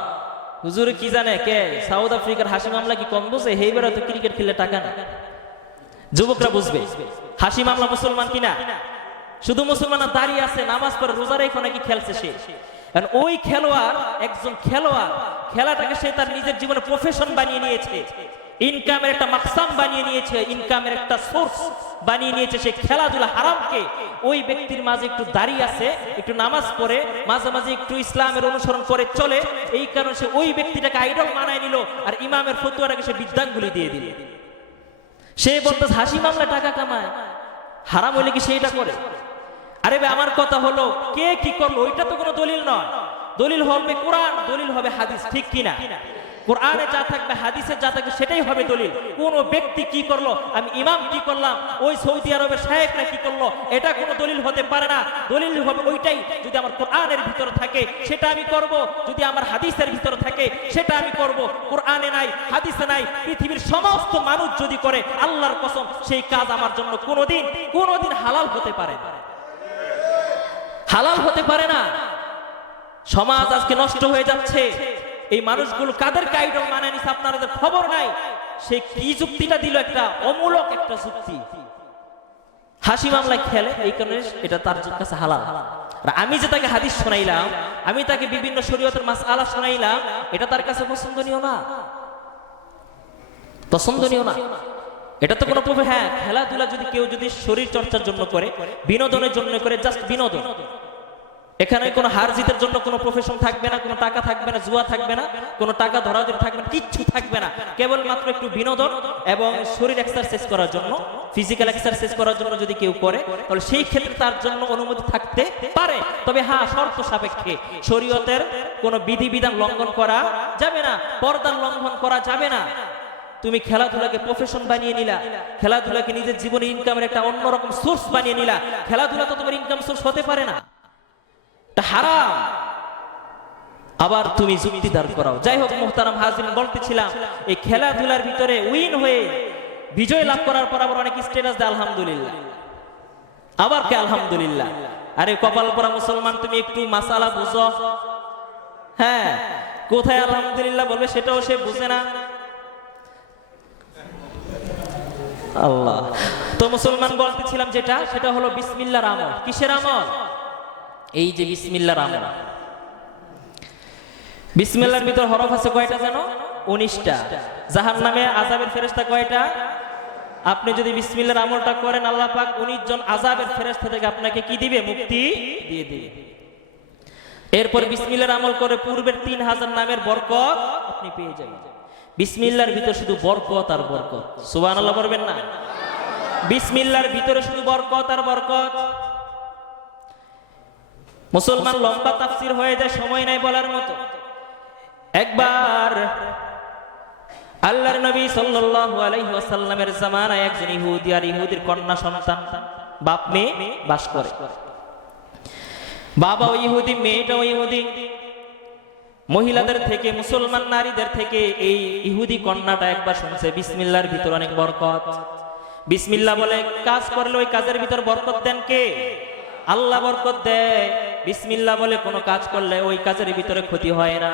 হুজুর কি জানে, কে সাউথ আফ্রিকার হাসিম আমলা কি কম বুঝে, হেইবারে তো ক্রিকেট খেলে টাকা না। যুবকরা বুঝবে হাসিম আমলা মুসলমান কিনা। শুধু মুসলমান না, দাঁড়িয়ে আছে, নামাজ পড়ে, রোজা রেখে নাকি খেলছে সে। ওই খেলোয়াড়, একজন খেলোয়াড়, খেলাটাকে সে তার নিজের জীবনে প্রফেশন বানিয়ে নিয়েছে। ইনকামের একটা মাকসাম বানিয়ে নিয়েছে, ইনকামের একটা সোর্স বানিয়ে নিয়েছে। সে খেলাধুলা হারামকে ওই ব্যক্তির মাঝে একটু দাঁড়িয়ে আছে, একটু নামাজ পড়ে, মাঝে মাঝে একটু ইসলামের অনুসরণ করে চলে, এই কারণে সে ওই ব্যক্তিটাকে আইডল মানায় নিল, আর ইমামের ফতুয়াটাকে সে বিদ্যাঙ্গুলি দিয়ে দিল। সে বলতে হাসি মামলা টাকা কামায়, হারাম হলে কি সেইটা করে? আরে ভাই, আমার কথা হলো কে কি করলো ওইটা তো কোনো দলিল নয়। দলিল হবে কোরআন, দলিল হবে হাদিস, ঠিক কিনা? কোরআনে যা থাকবে, হাদিসে যা থাকবে, সেটাই হবে দলিল। কোন ব্যক্তি কি করলো, আমি ইমাম কি করলাম, ওই সৌদি আরবের শায়েখরা কি করলো, এটা কোনো দলিল হতে পারে না। দলিল হবে ওইটাই যদি আমার কোরআনের ভিতরে থাকে সেটা আমি করব, যদি আমার হাদিসের ভিতরে থাকে সেটা আমি করব। কোরআনে নাই, হাদিসে নাই, পৃথিবীর সমস্ত মানুষ যদি করে, আল্লাহর কসম সেই কাজ আমার জন্য কোনোদিন হালাল হতে পারে না, হালাল হতে পারে না। সমাজ আজকে নষ্ট হয়ে যাচ্ছে। এই মানুষগুলো কাদেরকে আইডল মানে নিছে আপনাদের খবর নাই। সে কি যুক্তিটা দিল, একটা অমূলক একটা যুক্তি, হাসি মামলায় খেলে, এই কারণে এটা তার কাছে হালাল। আর আমি যে তাকে হাদিস শোনাইলাম, আমি তাকে বিভিন্ন শরীয়তের মাসআলা শোনাইলাম, এটা তার কাছে পছন্দনীয় না, পছন্দনীয় না। এটা তো কোনো প্রফেশন। হ্যাঁ, খেলাধুলা যদি কেউ যদি শরীর চর্চার জন্য করে, বিনোদনের জন্য করে, জাস্ট বিনোদন, এখানে কোনো হার জিতের জন্য কোনো প্রফেশন থাকবে না, কোনো টাকা থাকবে না, জুয়া থাকবে না, কোনো টাকা ধরাধরি থাকবে না, কিচ্ছু থাকবে না। কেবলমাত্র একটু বিনোদন এবং শরীর এক্সারসাইজ করার জন্য, ফিজিক্যাল এক্সারসাইজ করার জন্য যদি কেউ করে, তাহলে সেই ক্ষেত্রে তার জন্য অনুমতি থাকতে পারে। তবে হ্যাঁ, শর্ত সাপেক্ষে। শরীয়তের কোনো বিধিবিধান লঙ্ঘন করা যাবে না, পর্দার লঙ্ঘন করা যাবে না। তুমি খেলাধুলাকে প্রফেশন বানিয়ে নিলা, খেলাধুলাকে নিজের জীবনে ইনকামের একটা অন্যরকম সোর্স বানিয়ে নিলা। খেলাধুলা তো তোমার ইনকাম সোর্স হতে পারে না, হারাম। আবার তুমি যুক্তি দাঁড় করাও। যাই হোক মুহতারাম হাজিরিন, বলতেছিলাম এই খেলাধুলার ভিতরে উইন হয়ে বিজয় লাভ করার পর আবার অনেক স্ট্যাটাস দেয় আলহামদুলিল্লাহ, আবার কে আলহামদুলিল্লাহ। আরে কপাল পরা মুসলমান, তুমি একটু মাসালা বুঝো। হ্যাঁ, কোথায় আলহামদুলিল্লাহ বলবে সেটাও সে বুঝে না। আল্লাহ। তো মুসলমান বলতেছিলাম যেটা, সেটা হলো বিসমিল্লাহর আমল। কিসের আমল? এই যে বিসমিল্লাহর আমল। বিসমিল্লাহর ভিতর হরফ আছে কয়টা জানো? 19টা। জাহান্নামে আযাবের ফেরেশতা কয়টা? আপনি যদি বিসমিল্লাহর আমলটা করেন, আল্লাহ পাক 19 জন আযাবের ফেরেশতা থেকে আপনাকে কি দিবে? মুক্তি দিয়ে দিবে। এরপর বিসমিল্লাহর আমল করে পূর্বের 3000 নামের বরকত আপনি পেয়ে যাবেন। বিসমিল্লাহর ভিতর শুধু বরকত আর বরকত। সুবহানাল্লাহ বলবেন না? বিসমিল্লাহর ভিতরে শুধু বরকত আর বরকত। মুসলমান লম্বা তাফসীর হয়ে যায়, সময় নাই বলার মতো। একবার আল্লাহর নবী সাল্লাল্লাহু আলাইহি ওয়াসাল্লামের জামানায় একজন ইহুদি আর ইহুদির কন্যা সন্তান, বাপ মেয়ে বাস করে। বাবা ওই ইহুদি, মেয়েটাও ইহুদি। মহিলাদের থেকে, মুসলমান নারীদের থেকে এই ইহুদি কন্যাটা একবার শুনছে বিসমিল্লাহর ভিতর অনেক বরকত। বিসমিল্লাহ বলে কাজ করলে ওই কাজের ভিতর বরকত দেন কে? আল্লাহ বরকত দেয়। বিসমিল্লাহ বলে কোনো কাজ করলে ওই কাজের ভিতরে ক্ষতি হয় না।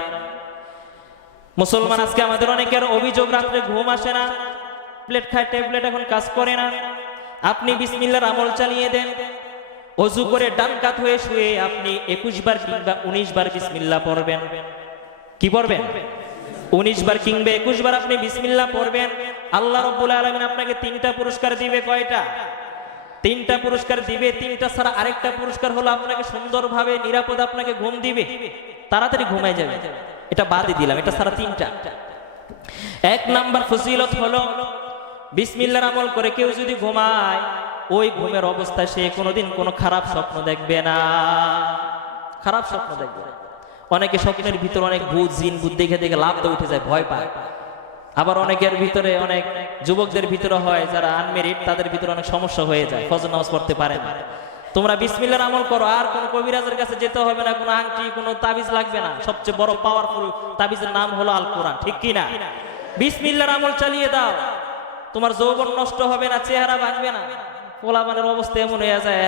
মুসলমান আজকে আমাদের অনেকের অভিযোগ, রাত্রে ঘুম আসে না, প্লেট খায়, ট্যাবলেট এখন কাজ করে না। আপনি বিসমিল্লাহর আমল চালিয়ে দেন, ওযু করে ডান কাত হয়ে শুয়ে আপনি 21 বার কিংবা 19 বার বিসমিল্লাহ পড়বেন। কি পড়বেন? 19 বার কিংবা 21 বার আপনি বিসমিল্লাহ পড়বেন। আল্লাহ রাব্বুল আলামিন আপনাকে 3টা পুরস্কার দিবে। কয়টা? 3টা পুরস্কার দিবে। 3টা ছাড়া আরেকটা পুরস্কার হলো আপনাকে সুন্দরভাবে নিরাপদ আপনাকে ঘুম দিবে, তাড়াতাড়ি ঘুমায় যাবে। এটা বাদই দিলাম, এটা ছাড়া 3টা। 1 নাম্বার ফজিলত হলো বিসমিল্লাহর আমল করে কেউ যদি ঘুমায়, ওই ঘুমের অবস্থায় সে কোনোদিন কোনো খারাপ স্বপ্ন দেখবে না। খারাপ স্বপ্ন দেখবে না। অনেকে স্বপ্নের ভিতর অনেক ভূত জিন ভূত দেখে দেখে লাফ দিয়ে উঠে যায়, ভয় পায়। আবার অনেকের ভিতরে, অনেক যুবকদের ভিতরে হয় যারা আনমেরিড, তাদের ভিতরে অনেক সমস্যা হয়ে যায়, ফজর নামাজ পড়তে পারে না। তোমরা বিসমিল্লাহর আমল করো, আর কোনো কবিরাজের কাছে যেতে হবে না, কোনো আংটি, কোনো তাবিজ লাগবে না। সবচেয়ে বড় পাওয়ারফুল তাবিজের নাম হলো আল কোরআন, ঠিক কি না? বিসমিল্লাহর আমল চালিয়ে দাও, তোমার যৌবন নষ্ট হবে না, চেহারা ভাঙবে না। পোলাপানের অবস্থা এমন হয়ে যায়,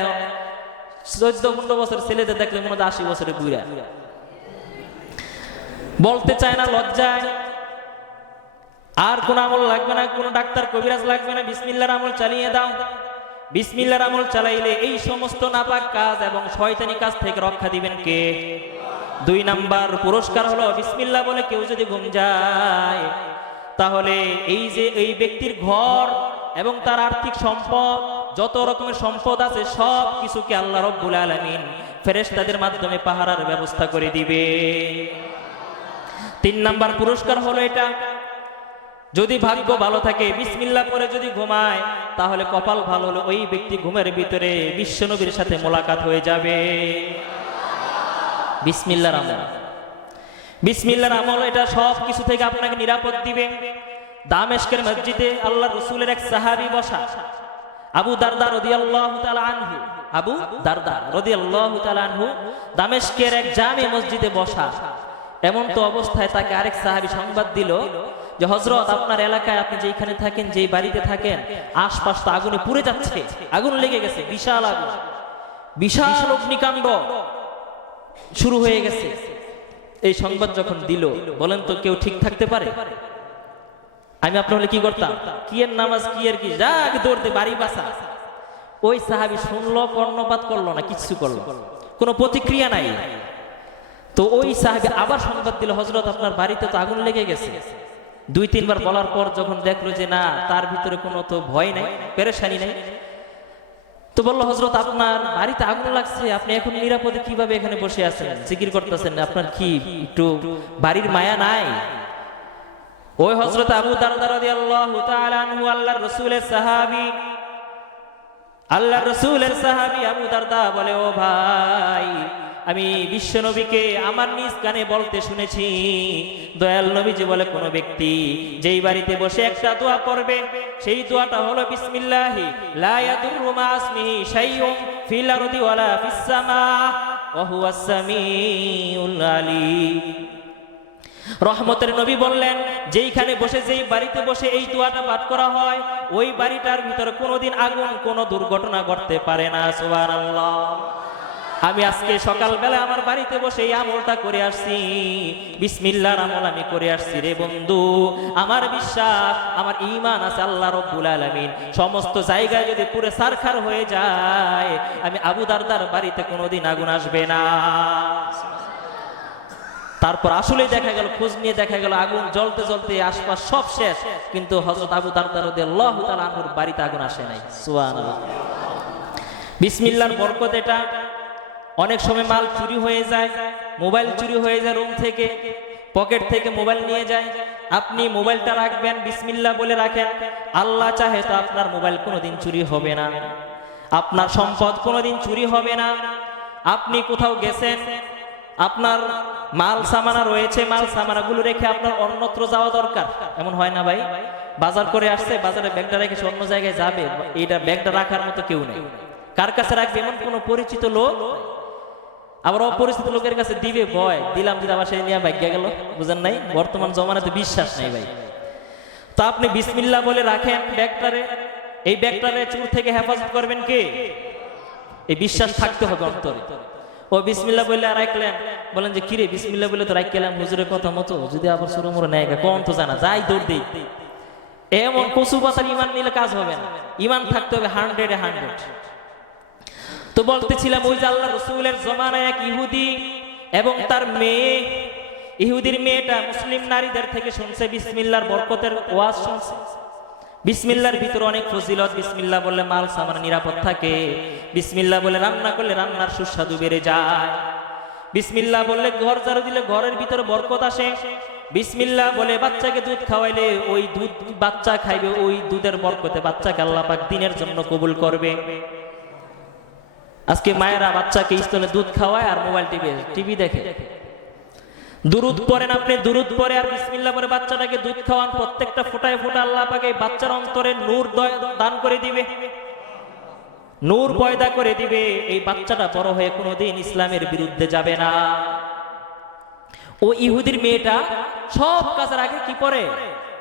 14-15 বছর ছেলেদের দেখলে মনে হয় 80 বছরের বুড়া। বলতে চায় না, লজ্জায়। আর কোন আমল লাগবে না, কোন ডাক্তার কবিরাজ লাগবে না, বিসমিল্লাহর আমল চালিয়ে দাও। বিসমিল্লাহর আমল চালাইলে এই সমস্ত নাপাক কাজ এবং শয়তানি কাজ থেকে রক্ষা দিবেন কে? 2 নাম্বার পুরস্কার হলো বিসমিল্লাহ বলে কেউ যদি ঘুম যায়, তাহলে এই যে এই ব্যক্তির ঘর এবং তার আর্থিক সম্পদ, যত রকমের সম্পদ আছে সব কিছুকে আল্লাহ রব্বুল আলামিন ফেরেশতাদের মাধ্যমে পাহারার ব্যবস্থা করে দিবে। 3 নাম্বার পুরস্কার হলো এটা, যদি ভাগ্য ভালো থাকে, বিসমিল্লাহ করে যদি ঘুমায়, তাহলে কপাল ভালো হলো ওই ব্যক্তি ঘুমের ভিতরে বিশ্বনবীর সাথে মোলাকাত হয়ে যাবে। বিসমিল্লাহর আমল, বিসমিল্লাহর আমল এটা সব কিছু থেকে আপনাকে নিরাপদ দিবে। দামেস্কের মসজিদে আল্লাহ রসুলের এক সাহাবী বসা, আবু দারদা রাদিয়াল্লাহু তাআলা আনহু, আবু দারদা রাদিয়াল্লাহু তাআলা আনহু দামেস্কের এক জামে মসজিদে বসা। এমন তো অবস্থায় তাকে আরেক সাহাবী সংবাদ দিল যে হযরত, আপনার এলাকায় আপনি যেখানে থাকেন, যেই বাড়িতে থাকেন, আশপাশ তো আগুনে পুড়ে যাচ্ছে, আগুন লেগে গেছে, বিশাল আগুন, বিশাল অগ্নিকাণ্ড শুরু হয়ে গেছে। এই সংবাদ যখন দিল, বলেন তো কেউ ঠিক থাকতে পারে? আমি আপনার হলে কি করতাম? কি এর নামাজ, কি এর কি, যা আগে দৌড়তে বাড়ি বাসা। ওই সাহাবী শুনলো, কর্ণপাত করলো না, কিচ্ছু করলো, কোনো প্রতিক্রিয়া নাই। তো ওই সাহাবী আবার সংবাদ দিল, হযরত আপনার বাড়িতে তো আগুন লেগে গেছে। 2-3 বার বলার পর যখন দেখলো যে না, তার ভিতরে কোনো তো ভয় নাই, পেরেশানি নাই, তো বললো, হযরত আপনার বাড়িতে আগুন লাগছে, আপনি এখন নিরাপদে কিভাবে এখানে বসে আছেন, জিকির করতেছেন, আপনার কি একটু বাড়ির মায়া নাই? ওই হযরত আবু দারদা রাদিয়াল্লাহু তাআলা আনহু আল্লাহর রাসূলের সাহাবী, আল্লাহর রাসূলের সাহাবী আবু দারদা বলে, ও ভাই, আমি বিশ্বনবীকে আমার নিজ কানে বলতে শুনেছি, দয়াল নবীজি বলে, কোন ব্যক্তি যেই বাড়িতে বসে একটা দোয়া পড়বে, সেই দোয়াটা হলো বিসমিল্লাহি লা ইয়াদুররু মা ইসমিহি শাইউন ফিল আরদি ওয়ালা ফিস সামা ওয়া হুয়াস সামিউল আলীম। রহমতের নবী বললেন, যেইখানে বসে, যেই বাড়িতে বসে এই দোয়াটা পাঠ করা হয়, ওই বাড়িটার ভিতরে কোনোদিন আগুন, কোনো দুর্ঘটনা ঘটতে পারে না। সুবহানাল্লাহ। আমি আজকে সকালবেলা আমার বাড়িতে বসে এই আমলটা করে আসছি, বিসমিল্লাহর আমল আমি করে আসছি রে বন্ধু। আমার বিশ্বাস, আমার ঈমান আছে আল্লাহ রব্বুল আলামিন সমস্ত জায়গায় যদি পুরো সারখার হয়ে যায়, আমি আবু দারদার বাড়িতে কোনোদিন আগুন আসবে না। তারপর আসলে দেখা গেল, খোঁজ নিয়ে দেখা গেল আগুন জ্বলতে জ্বলতে আশপাশ সব শেষ, কিন্তু হযরত আবু দারদা রাদিয়াল্লাহু তাআলা আনহুর বাড়িতে আগুন আসে নাই। সুবহানাল্লাহ। বিসমিল্লাহর বরকত এটা। অনেক সময় মাল চুরি হয়ে যায়, মোবাইল চুরি হয়ে যায়, রুম থেকে, পকেট থেকে মোবাইল নিয়ে যায়, আপনি মোবাইলটা রাখবেন, বিসমিল্লাহ বলে রাখেন, আল্লাহ চাহে তো আপনার মোবাইল কোনোদিন চুরি হবে না, আপনার সম্পদ কোনোদিন চুরি হবে না। আপনি কোথাও গেছেন, আপনার মাল সামানা রয়েছে, মাল সামানাগুলো রেখে আপনার অন্যত্র যাওয়া দরকার, এমন হয় না ভাই? বাজার করে আসছে, বাজারে ব্যাগটা রেখে অন্য জায়গায় যাবে, এইটা ব্যাগটা রাখার মতো কেউ নেই, কার কাছে রাখবে? এমন কোন পরিচিত লোক, আবার অপরিচিত লোকের কাছে দিবে ভয়, দিলাম দিলাম সে নিয়ে ভাগ্যা গেল। বুঝেন নাই? বর্তমান জমানাতে বিশ্বাস নাই ভাই। তো আপনি বিসমিল্লাহ বলে রাখেন ব্যাগটারে, এই ব্যাগটারে চোর থেকে হেফাজত করবেন কে? এই বিশ্বাস থাকতে হবে অন্তরে। ও বিসমিল্লাহ বলে রাখলেন, বলেন যে কিরে বিসমিল্লাহ বলে তো রাখলাম, হুজুরের কথা মতো যদি আবার সুরো মুরো নেয় কোন তো জানা, যাই দৌড় দেই। এমন কচু পাতার ইমান নিলে কাজ হবে না, ইমান থাকতে হবে 100-এ 100। তো বলতেছিলাম, ওই যে আল্লাহ রসুলের জমানায় এক ইহুদি এবং তার মেয়ে, ইহুদির মেয়েটা মুসলিম নারীদের থেকে শুনছে বিসমিল্লাহর বরকতের ওয়াজ শুনছে। বিসমিল্লাহর ভিতরে অনেক ফজিলত, বিসমিল্লাহ বললে মাল সামান নিরাপদ থাকে, বিসমিল্লাহ বলে রান্না করলে রান্নার সুস্বাদু বেড়ে যায়, বিসমিল্লাহ বললে ঘর ঝাড়ু দিলে ঘরের ভিতরে বরকত আসে, বিসমিল্লাহ বলে বাচ্চাকে দুধ খাওয়াইলে ওই দুধ বাচ্চা খাইবে, ওই দুধের বরকতে বাচ্চাকে আল্লাহ পাক দিনের জন্য কবুল করবে। আজকে মায়েরা বাচ্চাকে স্তনে দুধ খাওয়ায় আর মোবাইল টিভি দেখে। দুরুদ পড়েন আপনি, দুরুদ পড়ে আর বিসমিল্লাহ পরে বাচ্চাটাকে দুধ খাওয়ান, প্রত্যেকটা ফোঁটায় ফোঁটা আল্লাহ পাক এই বাচ্চার অন্তরে নূর দান করে দিবে, নূর পয়দা করে দিবে। এই বাচ্চাটা বড় হয়ে কোনোদিন ইসলামের বিরুদ্ধে যাবে না। ও ইহুদির মেয়েটা সব কাজের আগে কি পড়ে?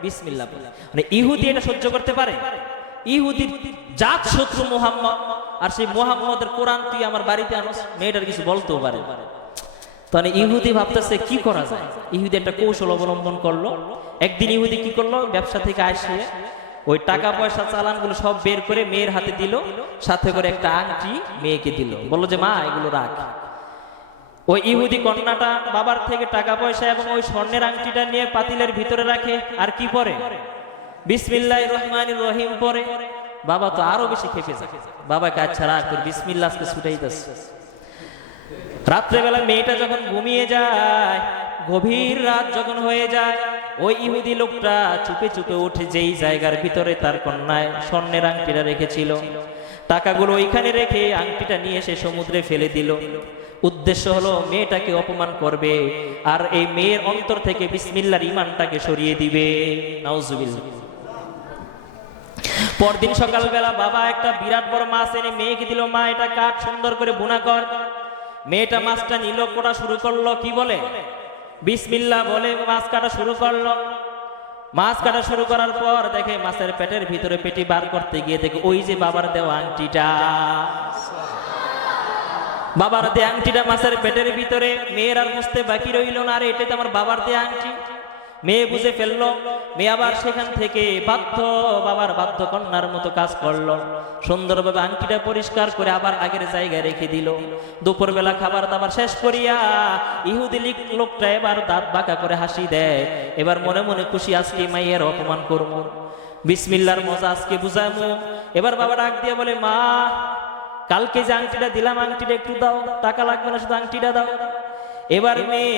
বিসমিল্লাহ পড়ে। মানে ইহুদি এটা সহ্য করতে পারে? ইহুদির জাত শত্রু মুহাম্মদ, আর সেই মুহাম্মদের কোরআন তুই আমার বাড়িতে আনস, মেয়েটার কিছু বলতেও পারে। তাহলে ইহুদি ভাবতেছে কি করা যায়। ইহুদি একটা কৌশল অবলম্বন করলো। একদিন ইহুদি কি করলো, ব্যবসা থেকে আসে ওই টাকা পয়সা চালানগুলো সব বের করে মেয়ের হাতে দিল, সাথে করে একটা আংটি মেয়েকে দিল, বললো যে মা এগুলো রাখ। ওই ইহুদি কন্যাটা বাবার থেকে টাকা পয়সা এবং ওই স্বর্ণের আংটিটা নিয়ে পাতিলের ভিতরে রাখে, আর কি পরে? বিসমিল্লাহির রহমানির রহিম পরে। বাবা তো আরো বেশি খেপে যায়, বাবাকে আচ্ছা রাখ, তোর বিসমিল্লাহ আজকে ছুটাইতেছে। রাত্রেবেলা মেয়েটা যখন ঘুমিয়ে যায়, গভীর রাত যখন হয়ে যায়, ওই ইহুদি লোকটা চুপে চুপে উঠে যেই জায়গার ভিতরে তার কন্যায় স্বর্ণের আংটিটা রেখেছিল, টাকাগুলো ওইখানে রেখে আংটিটা নিয়ে সে সমুদ্রে ফেলে দিল। উদ্দেশ্য হলো মেয়েটাকে অপমান করবে আর এই মেয়ের অন্তর থেকে বিসমিল্লাহর ঈমানটাকে সরিয়ে দিবে। নাউজুবিল্লাহ। পরদিন সকালবেলা বাবা একটা বিরাট বড় মাছ এনে মেয়েকে দিল, মা এটা কাট, সুন্দর করে ভুনা কর। মেয়েটা মাছটা নিল, কোটা শুরু করলো, কি বলে? বিসমিল্লাহ বলে মাছ কাটা শুরু করলো। মাছ কাটা শুরু করার পর দেখে মাছের পেটের ভিতরে পেটি বার করতে গিয়ে দেখে ওই যে বাবার দেওয়া আংটিটা, বাবার দেয়া আংটিটা মাছের পেটের ভিতরে। মেয়ের আর বুঝতে বাকি রইল না, আরে এটা তো আমার বাবার দেয়া আংটি। মেয়ে বুঝে ফেললো। মেয়ে আবার সেখান থেকে বাবার বাধ্য কন্যার মতো কাজ করলো, সুন্দরভাবে আংটিটা পরিষ্কার করে আবার আগের জায়গায় রেখে দিল। দুপুরবেলা খাবার দাবার শেষ করিয়া ইহুদি লোকটা এবার দাঁত বাঁকা করে হাসি দেয়। এবার মনে মনে খুশি, আজকে মাইয়ের অপমান করবো, বিসমিল্লাহর মজা আজকে বুঝামু। এবার বাবা ডাক দিয়ে বলে, মা কালকে যে আংটিটা দিলাম, আংটিটা একটু দাও, টাকা লাগবে না, শুধু আংটিটা দাও। এবার মেয়ে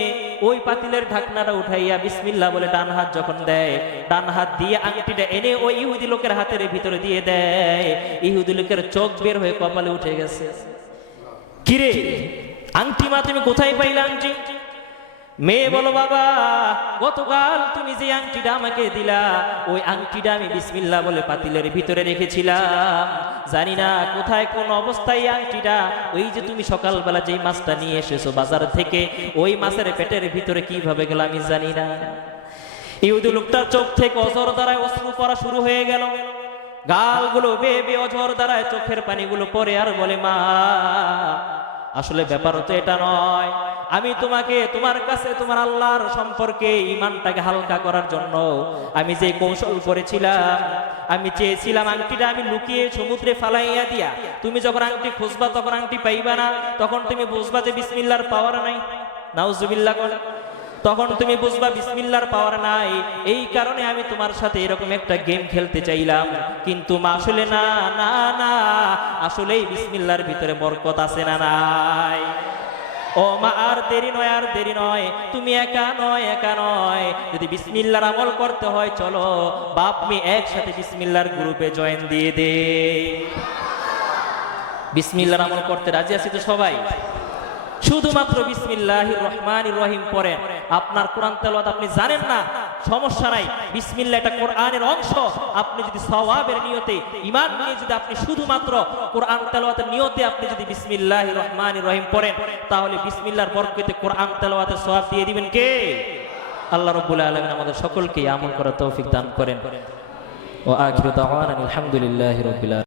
ওই পাতিলের ঢাকনাটা উঠাইয়া বিসমিল্লাহ বলে ডান হাত যখন দেয়, ডান হাত দিয়ে আংটিটা এনে ওই ইহুদি লোকের হাতের ভিতরে দিয়ে দেয়। ইহুদি লোকের চোখ বের হয়ে কপালে উঠে গেছে। কিরে আংটি মা, তুমি কোথায় পাইলে আংটি? মেয়ে বলো, বাবা গতকাল তুমি যে আংটিটা আমাকে দিলা, ওই আংটিটা আমি বিসমিল্লাহ বলে পাতিলের ভিতরে রেখেছিলাম। জানি না কোথায় কোন অবস্থায় আংটিটা, ওই যে তুমি সকালবেলা যেই মাছটা নিয়ে এসেছো বাজার থেকে, ওই মাছের পেটের ভিতরে কিভাবে গেল আমি জানি না। ইহুদি লোকটার চোখ থেকে অঝর দ্বারায় অশ্রু পড়া শুরু হয়ে গেল, গালগুলো বেয়ে বেয়ে অঝর দ্বারায় চোখের পানিগুলো পড়ে, আর বলে, মা আসলে ব্যাপার তো এটা নয়, আমি তোমাকে তোমার কাছে তোমার আল্লাহর সম্পর্কে ঈমানটাকে হালকা করার জন্য আমি যে কৌশল করেছিলাম, আমি চেয়েছিলাম আংটিটা আমি লুকিয়ে সমুদ্রে ফালাইয়া দিয়া, তুমি যখন আংটি খুঁজবা তখন আংটি পাইবা না, তখন তুমি বুঝবা যে বিসমিল্লাহর পাওয়ার নাই। নাউজুবিল্লাহ। তখন তুমি বুঝবা বিসমিল্লাহর পাওয়ার নাই। এই কারণে আমি তোমার সাথে এরকম একটা গেম খেলতে চাইলাম, কিন্তু মা আসলে না না না, আসলেই বিসমিল্লাহর ভিতরে বরকত আছে না নাই? ও মা, আর দেরি নয়, আর দেরি নয়, তুমি একা নয়, একা নয়, যদি বিসমিল্লাহর আমল করতে হয় চলো বাপ মেয়ে একসাথে বিসমিল্লাহর গ্রুপে জয়েন দিয়ে দে। বিসমিল্লাহর আমল করতে রাজি আছি তো সবাই? শুধুমাত্র বিসমিল্লাহির রহমানির রহিম পড়েন। আপনার কোরআন তেলাওয়াত আপনি জানেন না, সমস্যা নাই, বিসমিল্লাহ এটা কোরআনের অংশ। আপনি যদি সওয়াবের নিয়তে ঈমান নিয়ে যদি আপনি শুধুমাত্র কোরআন তেলাওয়াতের নিয়তে আপনি যদি বিসমিল্লাহির রহমানির রহিম পড়েন, তাহলে বিসমিল্লাহর বরকতে কোরআন তেলাওয়াতের সওয়াব দিয়ে দিবেন কে? আল্লাহ রাব্বুল আলামিন আমাদের সকলকে আমল করার তৌফিক দান করেন। ওয়া আখিরু দাওয়ানা আলহামদুলিল্লাহি রাব্বিল আলামিন।